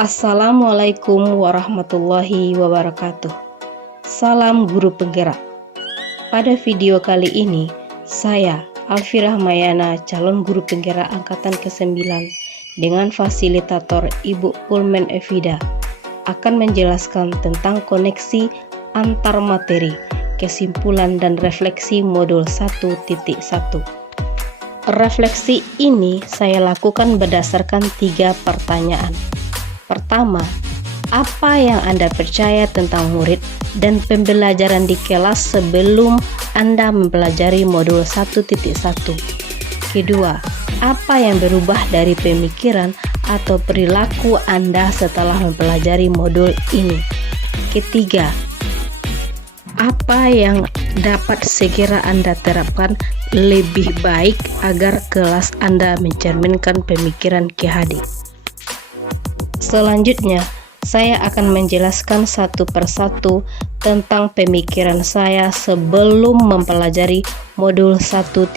Assalamualaikum warahmatullahi wabarakatuh. Salam guru penggerak. Pada video kali ini, saya Alfirah Mayana, calon guru penggerak angkatan ke-9 dengan fasilitator Ibu Pulmen Evida, akan menjelaskan tentang koneksi antar materi, kesimpulan dan refleksi modul 1.1. Refleksi ini saya lakukan berdasarkan 3 pertanyaan. Pertama, apa yang Anda percaya tentang murid dan pembelajaran di kelas sebelum Anda mempelajari modul 1.1? Kedua, apa yang berubah dari pemikiran atau perilaku Anda setelah mempelajari modul ini? Ketiga, apa yang dapat segera Anda terapkan lebih baik agar kelas Anda mencerminkan pemikiran KHD? Selanjutnya, saya akan menjelaskan satu persatu tentang pemikiran saya sebelum mempelajari modul 1.1.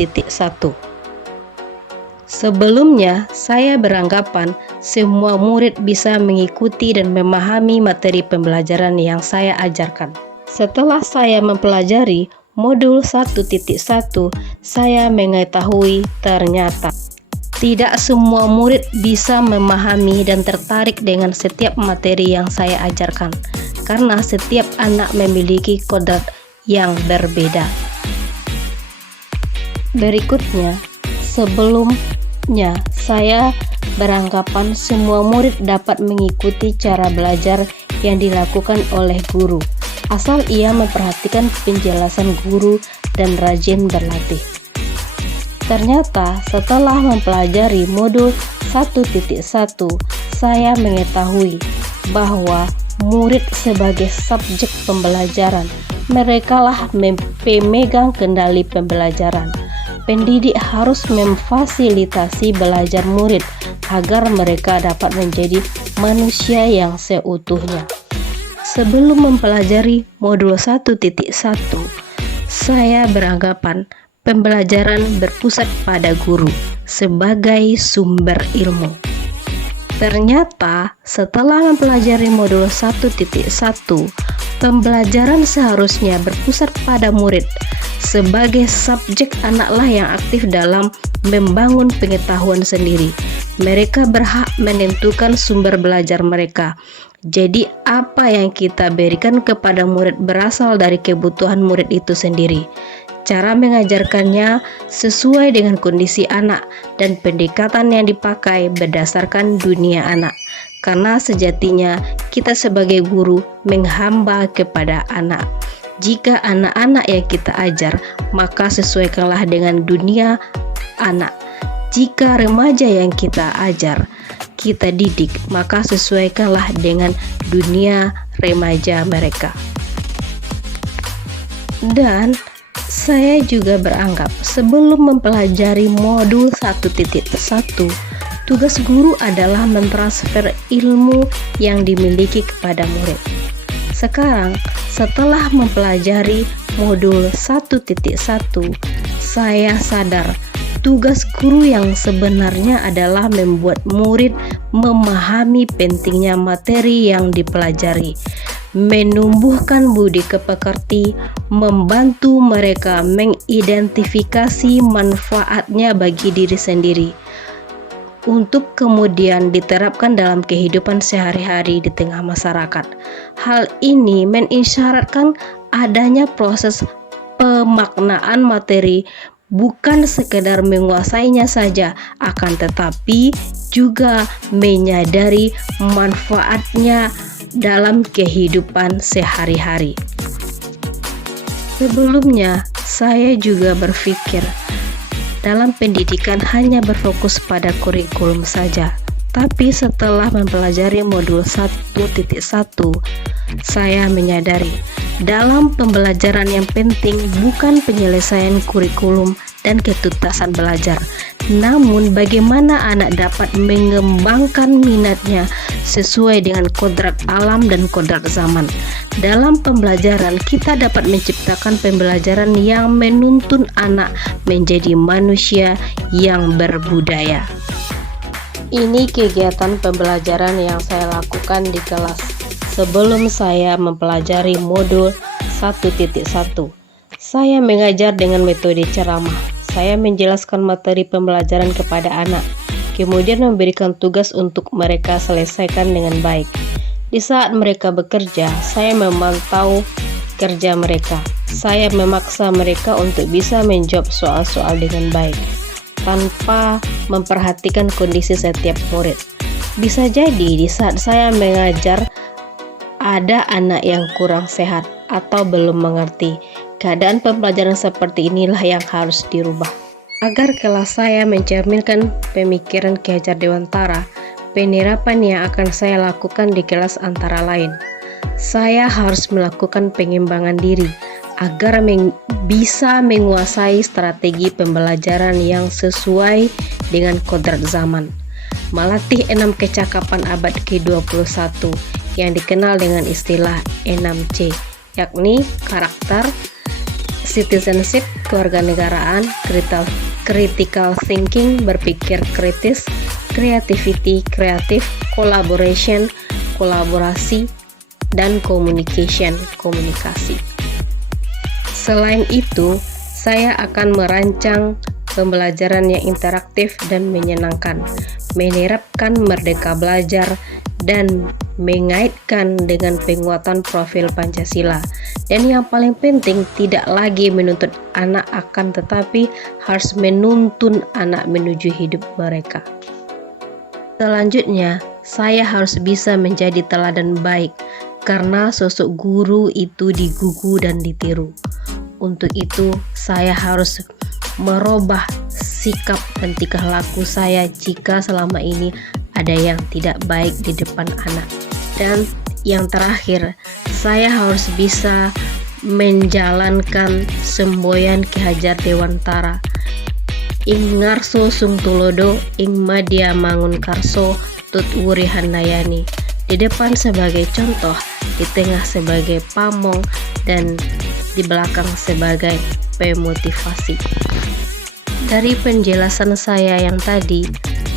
Sebelumnya, saya beranggapan semua murid bisa mengikuti dan memahami materi pembelajaran yang saya ajarkan. Setelah saya mempelajari modul 1.1, saya mengetahui ternyata tidak semua murid bisa memahami dan tertarik dengan setiap materi yang saya ajarkan, karena setiap anak memiliki kodrat yang berbeda. Berikutnya, sebelumnya saya beranggapan semua murid dapat mengikuti cara belajar yang dilakukan oleh guru, asal ia memperhatikan penjelasan guru dan rajin berlatih. Ternyata setelah mempelajari modul 1.1, saya mengetahui bahwa murid sebagai subjek pembelajaran, merekalah pemegang kendali pembelajaran. Pendidik harus memfasilitasi belajar murid agar mereka dapat menjadi manusia yang seutuhnya. Sebelum mempelajari modul 1.1, saya beranggapan pembelajaran berpusat pada guru sebagai sumber ilmu. Ternyata setelah mempelajari modul 1.1, pembelajaran seharusnya berpusat pada murid sebagai subjek. Anaklah yang aktif dalam membangun pengetahuan sendiri. Mereka berhak menentukan sumber belajar mereka. Jadi apa yang kita berikan kepada murid berasal dari kebutuhan murid itu sendiri. Cara mengajarkannya sesuai dengan kondisi anak dan pendekatan yang dipakai berdasarkan dunia anak. Karena sejatinya kita sebagai guru menghamba kepada anak. Jika anak-anak yang kita ajar, maka sesuaikanlah dengan dunia anak. Jika remaja yang kita ajar, kita didik, maka sesuaikanlah dengan dunia remaja mereka. Dan saya juga beranggap sebelum mempelajari modul 1.1, tugas guru adalah mentransfer ilmu yang dimiliki kepada murid. Sekarang, setelah mempelajari modul 1.1, saya sadar tugas guru yang sebenarnya adalah membuat murid memahami pentingnya materi yang dipelajari, menumbuhkan budi kepekerti, membantu mereka mengidentifikasi manfaatnya bagi diri sendiri, untuk kemudian diterapkan dalam kehidupan sehari-hari di tengah masyarakat. Hal ini mengisyaratkan adanya proses pemaknaan materi, bukan sekedar menguasainya saja, akan tetapi juga menyadari manfaatnya dalam kehidupan sehari-hari. Sebelumnya, saya juga berpikir dalam pendidikan hanya berfokus pada kurikulum saja. Tapi setelah mempelajari modul 1.1, saya menyadari dalam pembelajaran yang penting bukan penyelesaian kurikulum dan ketuntasan belajar, namun bagaimana anak dapat mengembangkan minatnya sesuai dengan kodrat alam dan kodrat zaman. Dalam pembelajaran, kita dapat menciptakan pembelajaran yang menuntun anak menjadi manusia yang berbudaya. Ini kegiatan pembelajaran yang saya lakukan di kelas sebelum saya mempelajari modul 1.1. Saya mengajar dengan metode ceramah. Saya menjelaskan materi pembelajaran kepada anak, kemudian memberikan tugas untuk mereka selesaikan dengan baik. Di saat mereka bekerja, saya memantau kerja mereka. Saya memaksa mereka untuk bisa menjawab soal-soal dengan baik, tanpa memperhatikan kondisi setiap murid. Bisa jadi di saat saya mengajar, ada anak yang kurang sehat atau belum mengerti. Keadaan pembelajaran seperti inilah yang harus dirubah. Agar kelas saya mencerminkan pemikiran Ki Hajar Dewantara, penerapan yang akan saya lakukan di kelas antara lain: saya harus melakukan pengembangan diri agar bisa menguasai strategi pembelajaran yang sesuai dengan kodrat zaman. Melatih 6 kecakapan abad ke-21 yang dikenal dengan istilah 6C, yakni karakter, citizenship, kewarganegaraan, critical thinking, berpikir kritis, creativity, kreatif, collaboration, kolaborasi, dan communication, komunikasi. Selain itu, saya akan merancang pembelajaran yang interaktif dan menyenangkan, menerapkan merdeka belajar, dan mengaitkan dengan penguatan profil Pancasila. Dan yang paling penting, tidak lagi menuntut anak akan tetapi harus menuntun anak menuju hidup mereka. Selanjutnya, saya harus bisa menjadi teladan baik, karena sosok guru itu digugu dan ditiru. Untuk itu, saya harus merubah sikap dan tingkah laku saya jika selama ini ada yang tidak baik di depan anak. Dan yang terakhir, saya harus bisa menjalankan semboyan Ki Hajar Dewantara: ing ngarso sung tulodo, ing madya mangun karso, tut wuri handayani. Di depan sebagai contoh, di tengah sebagai pamong, dan di belakang sebagai pemotivasi. Dari penjelasan saya yang tadi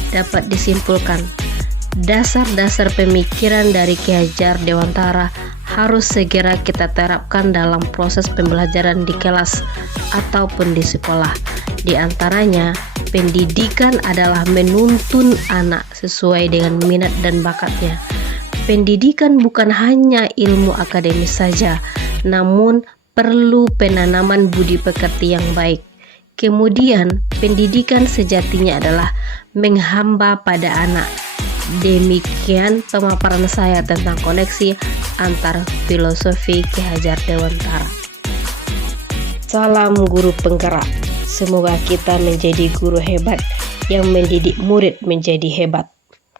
dapat disimpulkan, dasar-dasar pemikiran dari Ki Hajar Dewantara harus segera kita terapkan dalam proses pembelajaran di kelas ataupun di sekolah. Di antaranya, pendidikan adalah menuntun anak sesuai dengan minat dan bakatnya. Pendidikan bukan hanya ilmu akademis saja, namun perlu penanaman budi pekerti yang baik. Kemudian, pendidikan sejatinya adalah menghamba pada anak. Demikian pemaparan saya tentang koneksi antar filosofi Ki Hajar Dewantara. Salam guru penggerak. Semoga kita menjadi guru hebat yang mendidik murid menjadi hebat.